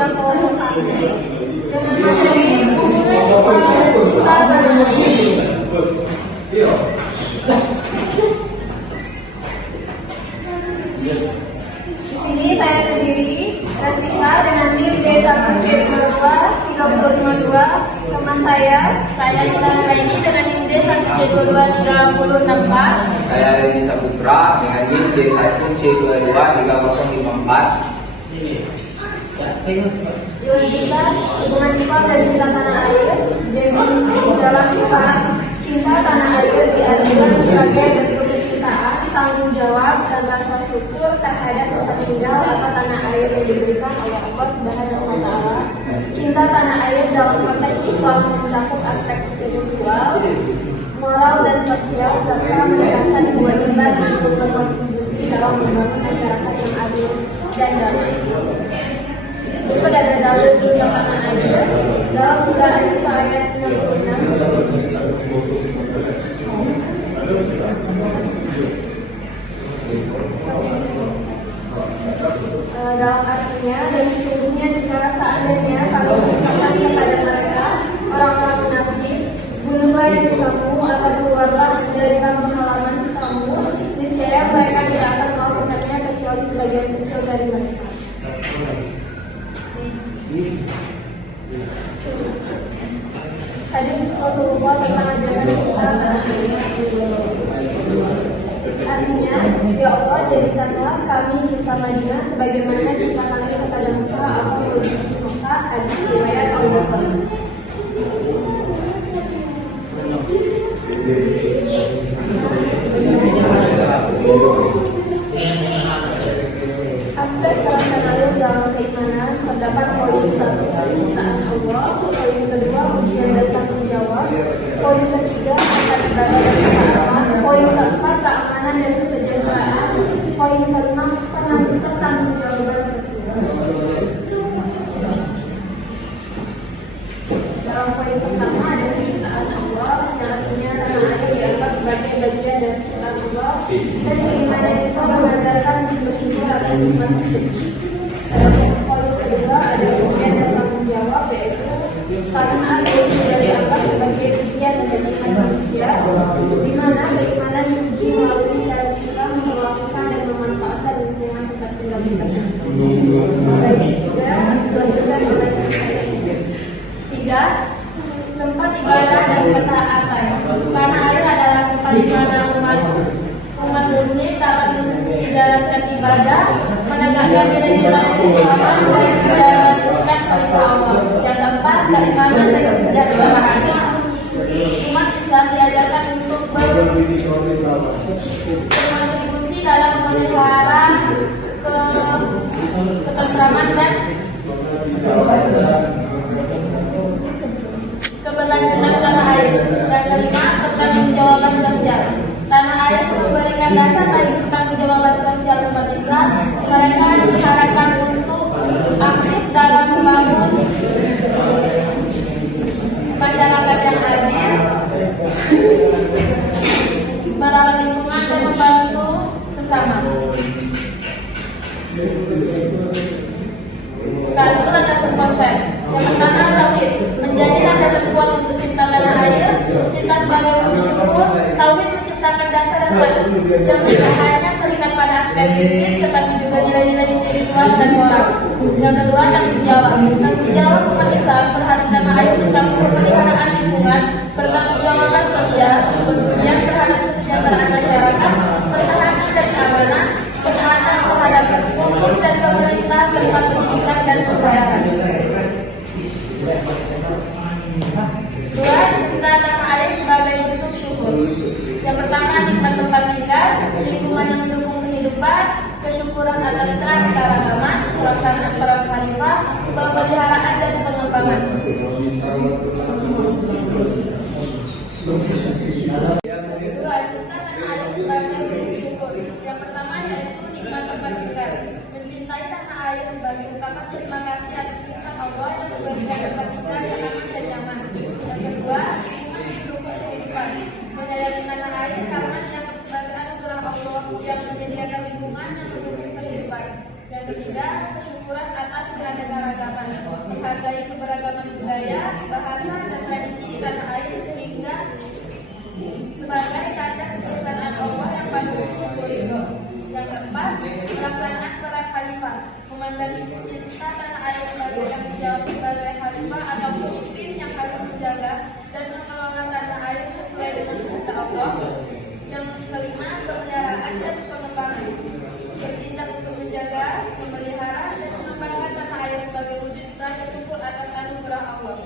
bidang provokasi dengan materi hubungan Islam dan cinta tanah air. Di sini saya sendiri, Restika, dengan tim D1C22 352, teman saya Intan Raini dengan tim D1C22 3064. Saya Rini Saputra dengan tim D1C22 3054. Kita hubungan Islam dan cinta tanah air. Definisi dalam Islam, cinta tanah air diartikan sebagai bentuk kecintaan, tanggung jawab, dan rasa syukur terhadap tempat tinggal atau tanah air yang diberikan oleh Allah Subhanahu wa Ta'ala. Cinta tanah air dalam konteks Islam mencakup aspek spiritual, moral, dan sosial, serta menekankan kewajiban untuk berkontribusi dalam membangun masyarakat yang adil dan damai. Itu ada dalil cinta tanah air dalam surah An-Nisa ayat 66. Dalam artinya, dan sesungguhnya jika seandainya kamu mengatakan kepada mereka orang-orang munafik, bunuhlah diri kamu atau keluarlah dari kampung halaman kamu, niscaya mereka tidak akan melakukannya kecuali sebagian kecil dari mereka. Hadis Rasulullah tentang ajaran cinta tanah air. Artinya, ya Allah, jadikanlah kami cinta Madinah sebagaimana cinta kami kepada Mekah atau Mekah. Hadis riwayat Abu Bakar. Aspek pelaksanaan dalam keimanan terdapat poin 1 kecintaan Allah, poin kedua ujian dan tanggung jawab, poin ketiga tentang ibadah dan ketaatan, poin keempat keamanan dan kesejahteraan, poin kelima pertanggungjawaban sosial. Dalam poin pertama ada kecintaan Allah, yang artinya tanah air dianggap sebagai bagian dari cinta Allah, dan keimanan Islam mengajarkan bersyukur atas nikmat tersebut. Poin kedua ada ujian dan tanggung jawab, yaitu karena air dianggap sebagai ujian dan bagi manusia, di mana keimanan diuji melalui cara kita memperlakukan dan memanfaatkan lingkungan tempat tinggal kita sendiri. Tiga, tempat ibadah dan ketaatan. Karena air adalah tempat di mana umat muslim dapat menjalankan ibadah, menegakkan nilai-nilai Islam dan menjalankan perintah Allah. Yang keempat, keimanan dan kesejahteraan. Umat Islam diajarkan untuk berkontribusi dalam memelihara ketentraman dan keberlanjutan tanah air. Dan kelima, pertanggungjawaban sosial. Tanah air memberikan dasar bagi pertanggungjawaban sosial umat Islam. Mereka diharapkan untuk aktif dalam membangun masyarakat yang adil, merawat lingkungan dan membantu sesama. Satu, landasan konsep. Yang pertama, tauhid. Menjadi landasan kuat untuk cinta tanah air, cinta sebagai wujud syukur. Tauhid menciptakan dasar yang kuat yang tidak hanya terikat pada aspek fisik, tetapi juga nilai-nilai spiritual dan moral. Yang kedua, tanggung jawab. Tanggung jawab umat Islam terhadap tanah air mencakup pemeliharaan lingkungan, pertanggungjawaban sosial, penggunaan terhadap kesejahteraan masyarakat, pertahanan dan keamanan, ketaatan terhadap hukum dan pemerintah, serta pendidikan dan kesehatan. Dua, cinta tanah air sebagai bentuk syukur. Yang pertama, nikmat tempat tinggal, lingkungan yang mendukung kehidupan, kesyukuran atas keanekaragaman, pelaksanaan para khalifah, pemeliharaan dan pengembangan. Dua, cinta tanah air sebagai bentuk syukur. Yang pertama yaitu nikmat tempat tinggal. Mencintai tanah air sebagai ungkapan terima kasih atas nikmat Allah yang memberikan tempat tinggal yang aman dan nyaman. Yang kedua, lingkungan yang mendukung kehidupan. Menyayangi tanah air karena dianggap sebagai anugerah Allah yang menyediakan lingkungan yang mendukung kehidupan. Yang ketiga, kesyukuran atas keanekaragaman. menghargai keberagaman budaya, bahasa, dan tradisi di tanah air sehingga sebagai tanda kebijaksanaan Allah yang patut disyukuri. Yang keempat, pelaksanaan peran khalifah, memandang cinta tanah air sebagai tanggung jawab sebagai khalifah atau pemimpin yang harus menjaga dan mengelola tanah air sesuai dengan kehendak Allah. Yang kelima, pemeliharaan dan pengembangan, bertindak untuk menjaga, memelihara, dan mengembangkan tanah air sebagai wujud rasa syukur atas anugerah Allah.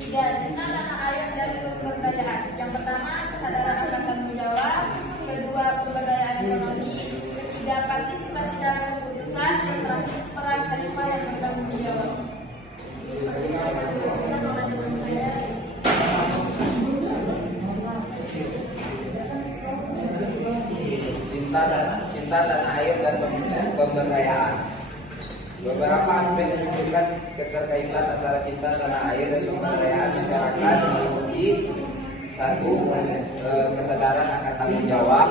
Tiga, cinta tanah air dan pemberdayaan. Yang pertama, kesadaran akan tanggung jawab. Kedua, pemberdayaan ekonomi. Ketiga, partisipasi dalam keputusan. Yang terakhir, peran khalifah yang bertanggung jawab. Cinta tanah air dan pemberdayaan. Beberapa aspek menunjukkan keterkaitan antara cinta tanah air dan pemberdayaan masyarakat meliputi: satu, kesadaran akan tanggung jawab;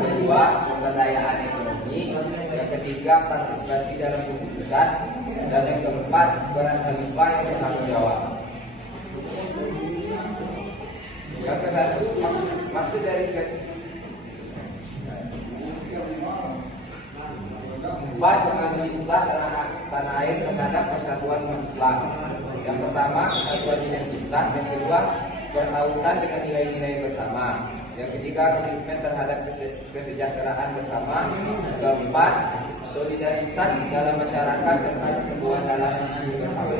kedua, pemberdayaan ekonomi; yang ketiga, partisipasi dalam keputusan; dan yang keempat, peran khalifah yang bertanggung jawab. Yang kesatu, maksud dari empat, pengaruh cinta tanah air terhadap persatuan umat Islam. Yang pertama, persatuan identitas. Yang kedua, bertautan dengan nilai-nilai bersama. Yang ketiga, komitmen terhadap kesejahteraan bersama. Keempat, solidaritas dalam masyarakat serta kesatuan dalam isu bersama.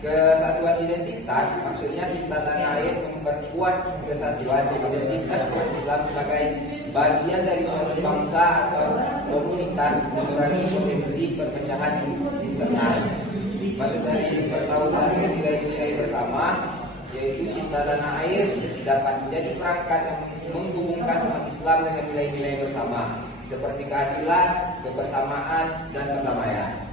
Kesatuan identitas, maksudnya cinta tanah air memperkuat kesatuan identitas umat Islam sebagai bagian dari suatu bangsa atau komunitas, mengurangi potensi perpecahan internal. Maksud dari bertautan dengan nilai-nilai bersama, yaitu cinta tanah air dapat menjadi perangkat yang menghubungkan umat Islam dengan nilai-nilai bersama, seperti keadilan, kebersamaan, dan perdamaian.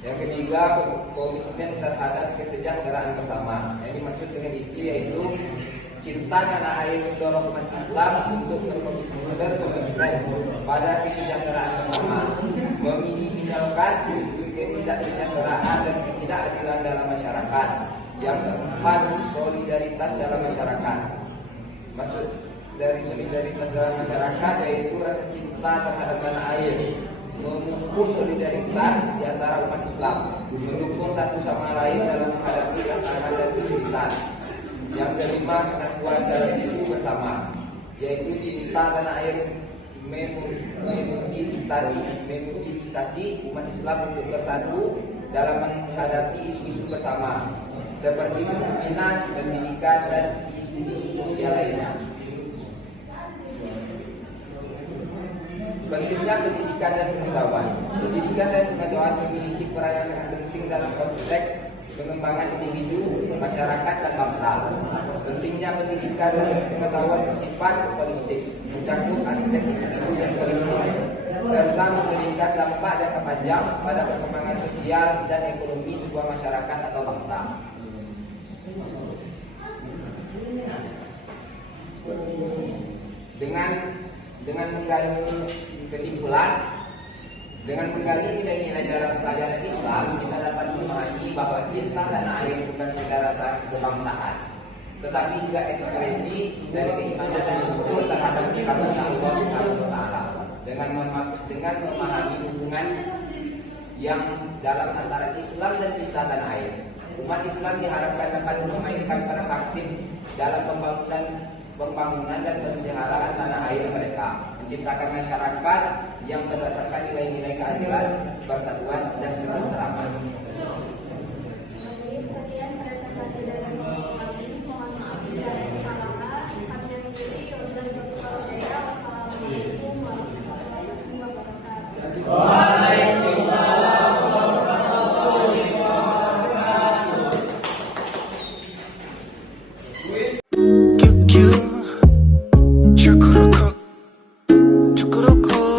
Yang ketiga, komitmen terhadap kesejahteraan bersama. Yang dimaksud dengan itu yaitu cinta tanah air mendorong umat Islam untuk berkomitmen pada kesejahteraan bersama, meminimalkan ketidaksejahteraan dan ketidakadilan dalam masyarakat. Yang keempat, solidaritas dalam masyarakat. Maksud dari solidaritas dalam masyarakat yaitu rasa cinta terhadap tanah air, mengukur solidaritas di antara umat Islam, mendukung satu sama lain dalam menghadapi tantangan dan kesulitan. Yang kelima, kesatuan dalam isu bersama, yaitu cinta tanah air memobilisasi umat Islam untuk bersatu dalam menghadapi isu-isu bersama, seperti kemiskinan, pendidikan, dan isu-isu sosial lainnya. Pentingnya pendidikan dan pengetahuan. Pendidikan dan pengetahuan memiliki peran yang sangat penting dalam konteks pengembangan individu, masyarakat, dan bangsa. Pentingnya pendidikan dan pengetahuan bersifat holistik, mencakup aspek individu dan kolektif, serta memberikan dampak jangka panjang pada perkembangan sosial dan ekonomi sebuah masyarakat atau bangsa. Dengan menggali kesimpulan, dengan menggali nilai-nilai dalam ajaran Islam, kita dapat memahami bahwa cinta tanah air bukan sekedar rasa kebangsaan, tetapi juga ekspresi dari keimanan dan syukur terhadap karunia Allah Subhanahu wa Ta'ala. Dengan memahami hubungan yang dalam antara Islam dan cinta tanah air, umat Islam diharapkan dapat memainkan peran aktif dalam pembangunan dan pemeliharaan tanah air mereka, menciptakan masyarakat yang berdasarkan nilai-nilai keadilan, persatuan, dan ketentraman. Sekian presentasi dari kami. Mohon maaf bila ada kesalahan. Kami yang diri dan wassalamualaikum warahmatullahi wabarakatuh. Waalaikumsalam warahmatullahi wabarakatuh. Cukuruku